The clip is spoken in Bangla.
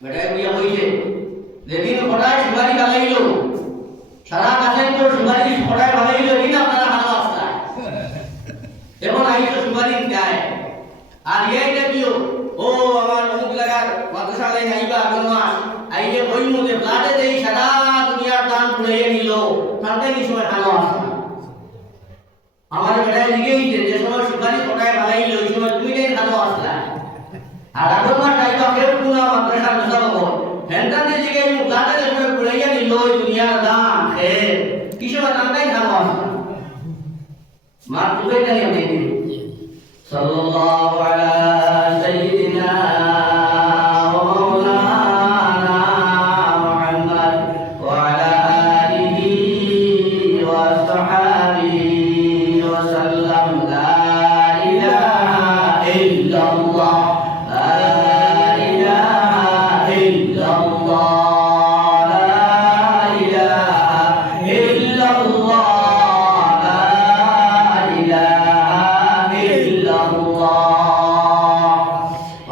বেটাই বুঝা হইছে যেদিন ফটায় সুপারি বাগাইল সারা গাছের তো সুপারি ফটায় বাগাইল এদিন আপনারা ভালো আসতায় এখন আইসো সুপারি গায় আর এইটা কিও ও আমার অমুক লাগার মাদ্রাসায় নাইবা আগের মাস আইলে ওই মধ্যে ব্লাডে দেই সারা দুনিয়ার দান পুড়িয়ে নিল তাতে কি সময় ভালো আসতা আমার বেটায় লিখেইছে যে সময় সুপারি ফটায় বাগাইল ওই সময় তুমি নেই ভালো আসতা আর আগের মাস আইবা কেউ পুনা মাদ্রাসা বসাবো হেন্টানে দিকে মুলাতে দেখবে পুরাইয়া নিল দুনিয়ার দান হে কিছু নামটাই ভালো আসতা মার তুই জানি আমি সাল্লাল্লাহু আলাইহি